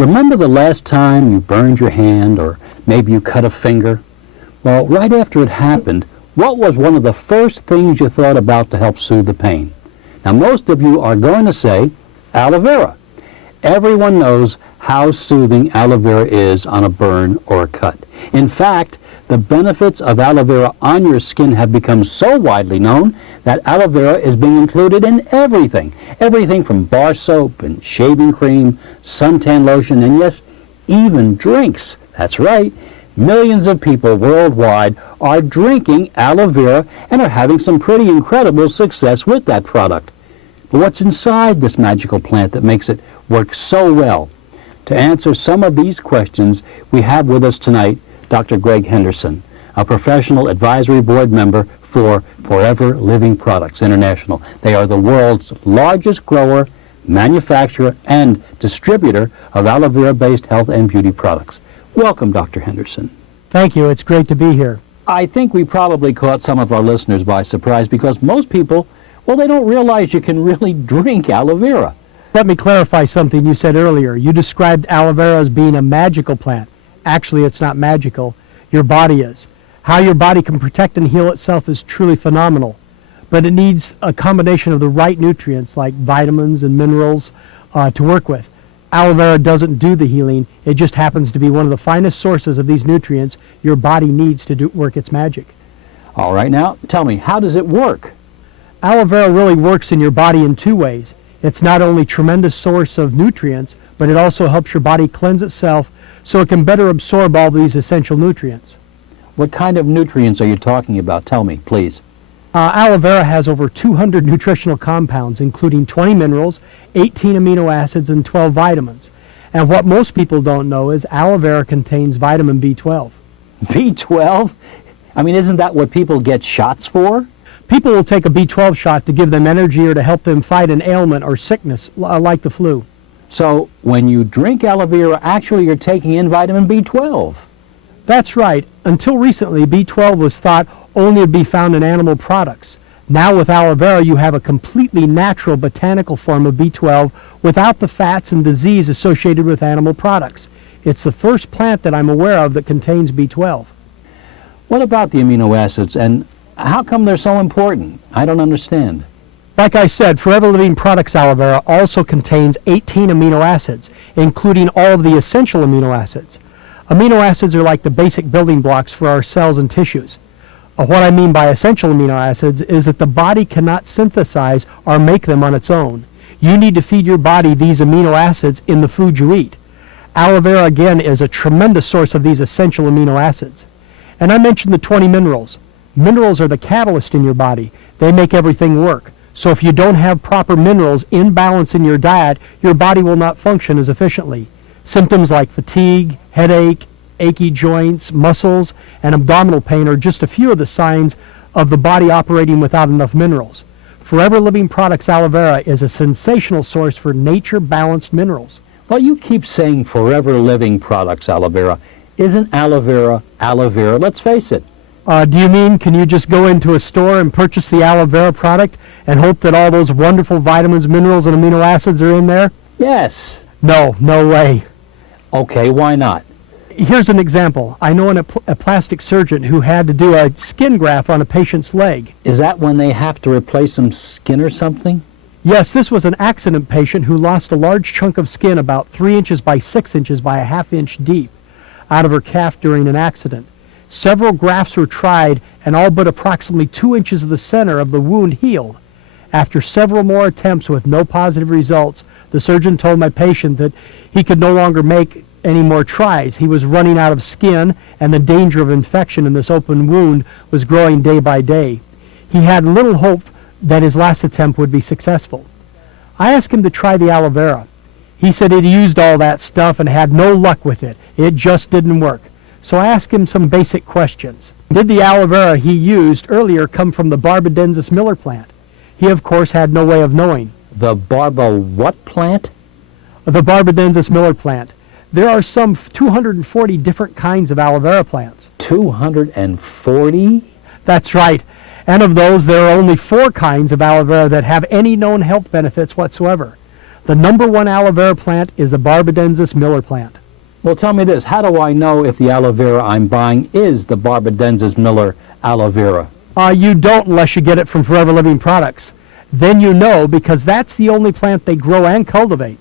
Remember the last time you burned your hand or maybe you cut a finger? Well, right after it happened, what was one of the first things you thought about to help soothe the pain? Now, most of you are going to say aloe vera. Everyone knows how soothing aloe vera is on a burn or a cut. In fact, the benefits of aloe vera on your skin have become so widely known that aloe vera is being included in everything. Everything from bar soap and shaving cream, suntan lotion, and yes, even drinks. That's right. Millions of people worldwide are drinking aloe vera and are having some pretty incredible success with that product. But what's inside this magical plant that makes it work so well? To answer some of these questions, we have with us tonight Dr. Greg Henderson, a professional advisory board member for Forever Living Products International. They are the world's largest grower, manufacturer, and distributor of aloe vera-based health and beauty products. Welcome, Dr. Henderson. Thank you. It's great to be here. I think we probably caught some of our listeners by surprise because most people, well, they don't realize you can really drink aloe vera. Let me clarify something you said earlier. You described aloe vera as being a magical plant. Actually, it's not magical. Your body is. How your body can protect and heal itself is truly phenomenal. But it needs a combination of the right nutrients like vitamins and minerals to work with. Aloe vera doesn't do the healing. It just happens to be one of the finest sources of these nutrients your body needs to work its magic. All right, now tell me, how does it work? Aloe vera really works in your body in two ways. It's not only a tremendous source of nutrients, but it also helps your body cleanse itself so it can better absorb all these essential nutrients. What kind of nutrients are you talking about? Tell me, please. Aloe vera has over 200 nutritional compounds, including 20 minerals, 18 amino acids, and 12 vitamins. And what most people don't know is aloe vera contains vitamin B12. B12? I mean, isn't that what people get shots for? People will take a B12 shot to give them energy or to help them fight an ailment or sickness like the flu. So when you drink aloe vera, actually you're taking in vitamin B12. That's right. Until recently, B12 was thought only to be found in animal products. Now with aloe vera, you have a completely natural botanical form of B12 without the fats and disease associated with animal products. It's the first plant that I'm aware of that contains B12. What about the amino acids, and how come they're so important? I don't understand. Like I said, Forever Living Products aloe vera also contains 18 amino acids, including all of the essential amino acids. Amino acids are like the basic building blocks for our cells and tissues. What I mean by essential amino acids is that the body cannot synthesize or make them on its own. You need to feed your body these amino acids in the food you eat. Aloe vera, again, is a tremendous source of these essential amino acids. And I mentioned the 20 minerals. Minerals are the catalyst in your body. They make everything work. So if you don't have proper minerals in balance in your diet, your body will not function as efficiently. Symptoms like fatigue, headache, achy joints, muscles, and abdominal pain are just a few of the signs of the body operating without enough minerals. Forever Living Products aloe vera is a sensational source for nature-balanced minerals. Well, you keep saying Forever Living Products aloe vera. Isn't aloe vera aloe vera? Let's face it. Do you mean, can you just go into a store and purchase the aloe vera product and hope that all those wonderful vitamins, minerals, and amino acids are in there? Yes. No, no way. Okay, why not? Here's an example. I know a plastic surgeon who had to do a skin graft on a patient's leg. Is that when they have to replace some skin or something? Yes, this was an accident patient who lost a large chunk of skin about 3 inches by 6 inches by a half-inch deep out of her calf during an accident. Several grafts were tried, and all but approximately 2 inches of the center of the wound healed. After several more attempts with no positive results, the surgeon told my patient that he could no longer make any more tries. He was running out of skin, and the danger of infection in this open wound was growing day by day. He had little hope that his last attempt would be successful. I asked him to try the aloe vera. He said he'd used all that stuff and had no luck with it. It just didn't work. So I asked him some basic questions. Did the aloe vera he used earlier come from the Barbadensis Miller plant? He, of course, had no way of knowing. The what plant? The Barbadensis Miller plant. There are some 240 different kinds of aloe vera plants. 240? That's right. And of those, there are only 4 kinds of aloe vera that have any known health benefits whatsoever. The number one aloe vera plant is the Barbadensis Miller plant. Well, tell me this, how do I know if the aloe vera I'm buying is the Barbadensis Miller aloe vera? You don't unless you get it from Forever Living Products. Then you know, because that's the only plant they grow and cultivate.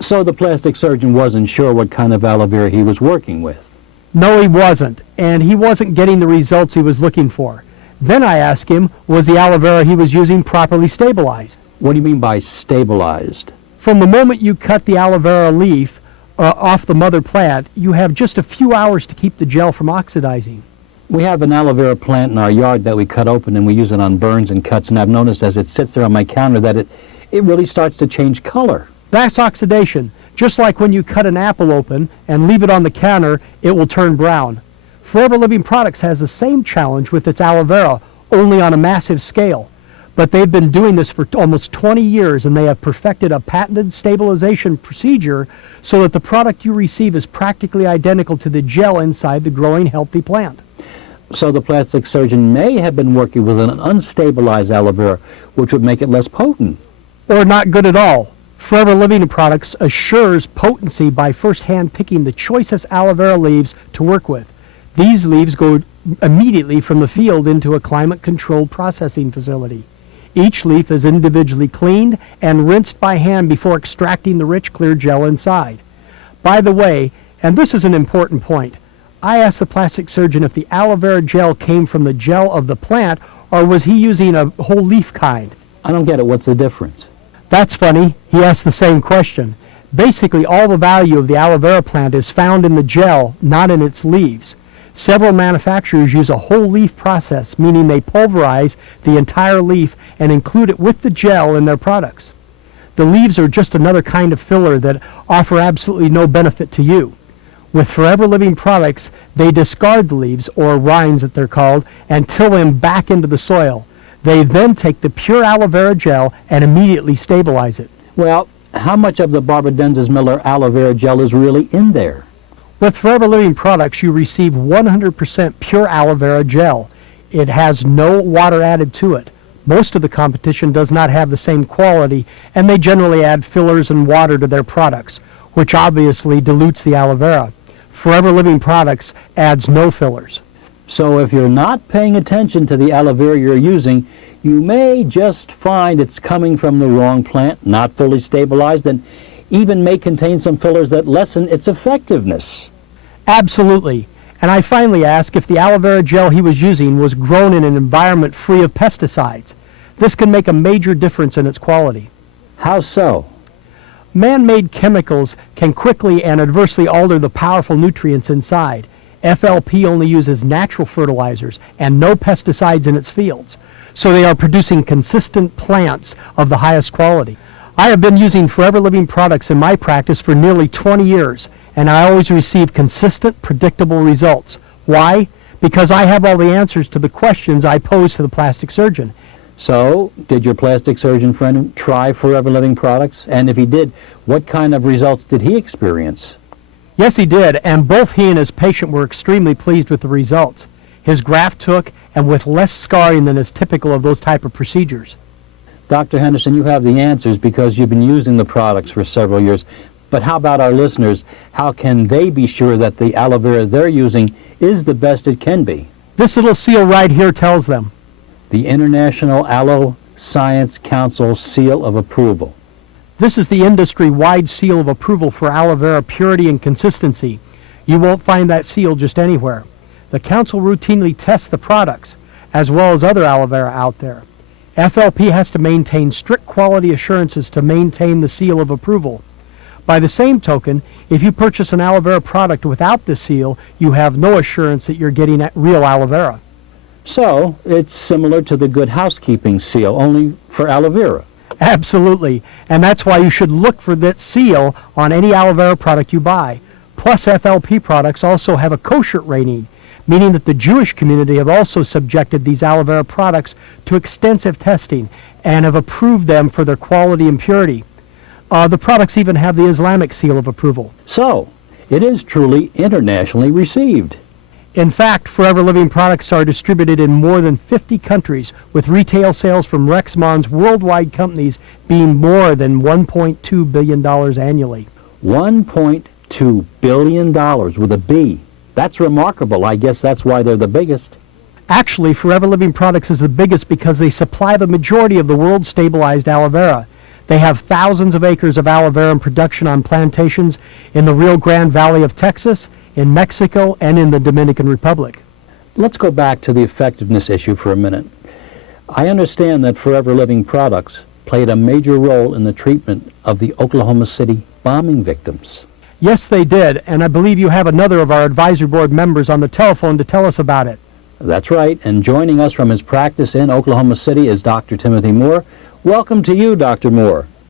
So the plastic surgeon wasn't sure what kind of aloe vera he was working with. No, he wasn't, and he wasn't getting the results he was looking for. Then I asked him, was the aloe vera he was using properly stabilized? What do you mean by stabilized? From the moment you cut the aloe vera leaf off the mother plant, you have just a few hours to keep the gel from oxidizing. We have an aloe vera plant in our yard that we cut open and we use it on burns and cuts, and I've noticed as it sits there on my counter that it really starts to change color. That's oxidation. Just like when you cut an apple open and leave it on the counter, it will turn brown. Forever Living Products has the same challenge with its aloe vera, only on a massive scale. But they've been doing this for almost 20 years, and they have perfected a patented stabilization procedure so that the product you receive is practically identical to the gel inside the growing healthy plant. So the plastic surgeon may have been working with an unstabilized aloe vera, which would make it less potent. Or not good at all. Forever Living Products assures potency by first hand picking the choicest aloe vera leaves to work with. These leaves go immediately from the field into a climate-controlled processing facility. Each leaf is individually cleaned and rinsed by hand before extracting the rich, clear gel inside. By the way, and this is an important point, I asked the plastic surgeon if the aloe vera gel came from the gel of the plant or was he using a whole leaf kind. I don't get it. What's the difference? That's funny. He asked the same question. Basically, all the value of the aloe vera plant is found in the gel, not in its leaves. Several manufacturers use a whole leaf process, meaning they pulverize the entire leaf and include it with the gel in their products. The leaves are just another kind of filler that offer absolutely no benefit to you. With Forever Living Products, they discard the leaves, or rinds that they're called, and till them back into the soil. They then take the pure aloe vera gel and immediately stabilize it. Well, how much of the Barbadensis Miller aloe vera gel is really in there? With Forever Living Products, you receive 100% pure aloe vera gel. It has no water added to it. Most of the competition does not have the same quality, and they generally add fillers and water to their products, which obviously dilutes the aloe vera. Forever Living Products adds no fillers. So if you're not paying attention to the aloe vera you're using, you may just find it's coming from the wrong plant, not fully stabilized, and even may contain some fillers that lessen its effectiveness. Absolutely. And I finally asked if the aloe vera gel he was using was grown in an environment free of pesticides. This can make a major difference in its quality. How so? Man-made chemicals can quickly and adversely alter the powerful nutrients inside. FLP only uses natural fertilizers and no pesticides in its fields, so they are producing consistent plants of the highest quality. I have been using Forever Living Products in my practice for nearly 20 years, and I always receive consistent, predictable results. Why? Because I have all the answers to the questions I pose to the plastic surgeon. So, did your plastic surgeon friend try Forever Living Products? And if he did, what kind of results did he experience? Yes, he did, and both he and his patient were extremely pleased with the results. His graft took, and with less scarring than is typical of those type of procedures. Dr. Henderson, you have the answers because you've been using the products for several years. But how about our listeners? How can they be sure that the aloe vera they're using is the best it can be? This little seal right here tells them. The International Aloe Science Council Seal of Approval. This is the industry-wide seal of approval for aloe vera purity and consistency. You won't find that seal just anywhere. The council routinely tests the products, as well as other aloe vera out there. FLP has to maintain strict quality assurances to maintain the seal of approval. By the same token, if you purchase an aloe vera product without this seal, you have no assurance that you're getting real aloe vera. So, it's similar to the Good Housekeeping seal, only for aloe vera. Absolutely, and that's why you should look for that seal on any aloe vera product you buy. Plus, FLP products also have a kosher rating, meaning that the Jewish community have also subjected these aloe vera products to extensive testing and have approved them for their quality and purity. The products even have the Islamic seal of approval. So, it is truly internationally received. In fact, Forever Living products are distributed in more than 50 countries, with retail sales from Rexmon's worldwide companies being more than $1.2 billion annually. $1.2 billion with a B. That's remarkable. I guess that's why they're the biggest. Actually, Forever Living products is the biggest because they supply the majority of the world's stabilized aloe vera. They have thousands of acres of aloe vera in production on plantations in the Rio Grande Valley of Texas, in Mexico, and in the Dominican Republic. Let's go back to the effectiveness issue for a minute. I understand that Forever Living products played a major role in the treatment of the Oklahoma City bombing victims. Yes, they did, and I believe you have another of our advisory board members on the telephone to tell us about it. That's right, and joining us from his practice in Oklahoma City is Dr. Timothy Moore. Welcome to you, Dr. Moore.